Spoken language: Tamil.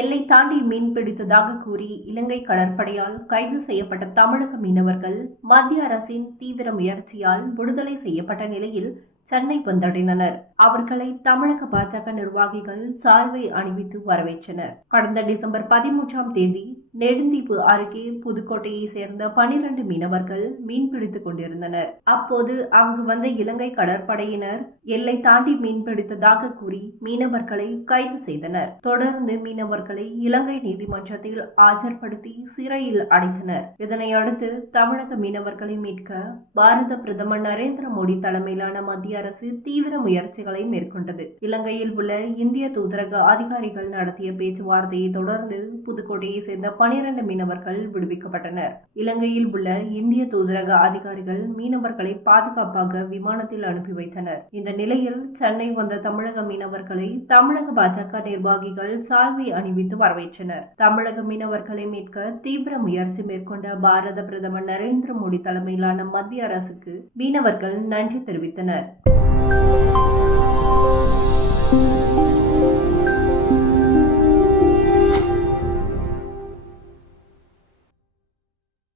எல்லை தாண்டி மீன் பிடித்ததாக கூறி இலங்கை கடற்படையால் கைது செய்யப்பட்ட தமிழக மீனவர்கள் மத்திய அரசின் தீவிர முயற்சியால் விடுதலை செய்யப்பட்ட நிலையில் சென்னை வந்தடைந்தனர். அவர்களை தமிழக பாஜக நிர்வாகிகள் சால்வை அணிவித்து வரவேற்றனர். கடந்த டிசம்பர் 13ஆம் தேதி நெடுந்தீவு அருகே புதுக்கோட்டையை சேர்ந்த 12 மீனவர்கள் மீன்பிடித்துக் கொண்டிருந்தனர். அப்போது அங்கு வந்த இலங்கை கடற்படையினர் எல்லை தாண்டி மீன்பிடித்ததாக கூறி மீனவர்களை கைது செய்தனர். தொடர்ந்து மீனவர்களை இலங்கை நீதிமன்றத்தில் ஆஜர்படுத்தி சிறையில் அடைத்தனர். இதனையடுத்து தமிழக மீனவர்களை மீட்க பாரத பிரதமர் நரேந்திர மோடி தலைமையிலான மத்திய அரசு தீவிர முயற்சிகளை மேற்கொண்டது. இலங்கையில் உள்ள இந்திய தூதரக அதிகாரிகள் நடத்திய பேச்சுவார்த்தையை தொடர்ந்து புதுக்கோட்டையை சேர்ந்த 12 மீனவர்கள் விடுவிக்கப்பட்டனர். இலங்கையில் உள்ள இந்திய தூதரக அதிகாரிகள் மீனவர்களை பாதுகாப்பாக விமானத்தில் அனுப்பி வைத்தனர். இந்த நிலையில் சென்னை வந்த தமிழக மீனவர்களை தமிழக பாஜக நிர்வாகிகள் சால்வை அணிவித்து வரவேற்றனர். தமிழக மீனவர்களை மீட்க தீவிர முயற்சி மேற்கொண்ட பாரத பிரதமர் நரேந்திர மோடி தலைமையிலான மத்திய அரசுக்கு மீனவர்கள் நன்றி தெரிவித்தனர்.